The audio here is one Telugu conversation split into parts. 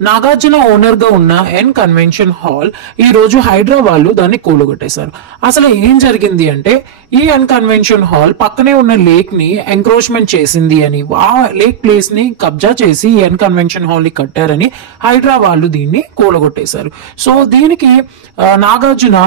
నాగార్జున ఓనర్ గా ఉన్న ఎన్ కన్వెన్షన్ హాల్ ఈ రోజు హైదరాబాద్ దాన్ని కూలగొట్టేశారు. అసలు ఏం జరిగింది అంటే ఈ ఎన్ కన్వెన్షన్ హాల్ పక్కనే ఉన్న లేక్ ని ఎంక్రోచ్మెంట్ చేసింది అని, ఆ లేక్ ప్లేస్ ని కబ్జా చేసి ఎన్ కన్వెన్షన్ హాల్ ని కట్టారని హైదరాబాద్ దీన్ని కూలగొట్టేశారు. సో దీనికి నాగార్జున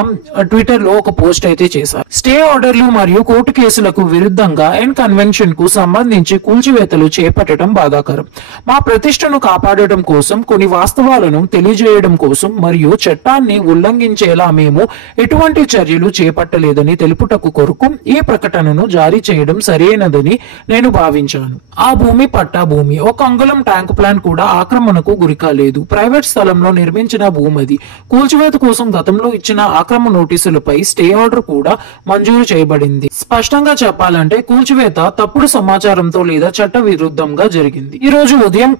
ట్విట్టర్ లో ఒక పోస్ట్ అయితే చేశారు. స్టే ఆర్డర్లు మరియు కోర్టు కేసులకు విరుద్ధంగా ఎన్ కన్వెన్షన్ కు సంబంధించి కూల్చివేతలు చేపట్టడం బాధాకరం. మా ప్రతిష్టను కాపాడటం కోసం, కొన్ని వాస్తవాలను తెలియజేయడం కోసం మరియు చట్టాన్ని ఉల్లంఘించేలా మేము ఎటువంటి చర్యలు చేపట్టలేదని తెలుపుటకు కొరకు ఈ ప్రకటనను జారీ చేయడం సరైనదని నేను భావించాను. ఆ భూమి పట్టా భూమి, ఒక అంగుళం ట్యాంక్ ప్లాంట్ కూడా ఆక్రమణకు గురికాలేదు. ప్రైవేట్ స్థలంలో నిర్మించిన భూమది. కూల్చివేత కోసం గతంలో ఇచ్చిన ఆక్రమణ నోటీసులపై స్టే ఆర్డర్ కూడా మంజూరు చేయబడింది. స్పష్టంగా చెప్పాలంటే కూల్చివేత తప్పుడు సమాచారంతో లేదా చట్ట విరుద్ధంగా జరిగింది. ఈ రోజు ఉదయం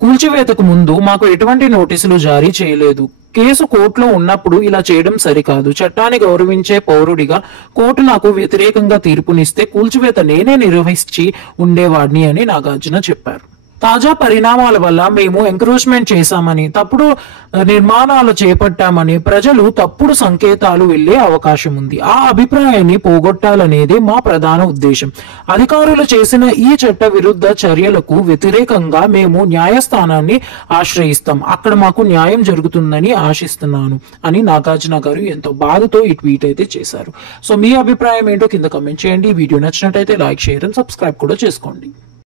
కూల్చివేతకు ముందు మాకు ఎటువంటి నోటీసులు జారీ చేయలేదు. కేసు కోర్టులో ఉన్నప్పుడు ఇలా చేయడం సరికాదు. చట్టాన్ని గౌరవించే పౌరుడిగా కోర్టు నాకు వ్యతిరేకంగా తీర్పునిస్తే కూల్చివేత నేనే నిర్వహించి ఉండేవాడిని అని నాగార్జున చెప్పారు. తాజా పరిణామాల వల్ల మేము ఎంక్రోచ్మెంట్ చేశామని, తప్పుడు నిర్మాణాలు చేపట్టామని ప్రజలు తప్పుడు సంకేతాలు వెళ్లే అవకాశం ఉంది. ఆ అభిప్రాయాన్ని పోగొట్టాలనేదే మా ప్రధాన ఉద్దేశం. అధికారులు చేసిన ఈ చట్ట విరుద్ధ చర్యలకు వ్యతిరేకంగా మేము న్యాయస్థానాన్ని ఆశ్రయిస్తాం. అక్కడ మాకు న్యాయం జరుగుతుందని ఆశిస్తున్నాను అని నాగార్జున గారు ఎంతో బాధతో ఈ ట్వీట్ అయితే చేశారు. సో మీ అభిప్రాయం ఏంటో కింద కమెంట్ చేయండి. వీడియో నచ్చినట్టయితే లైక్, షేర్ అండ్ సబ్స్క్రైబ్ కూడా చేసుకోండి.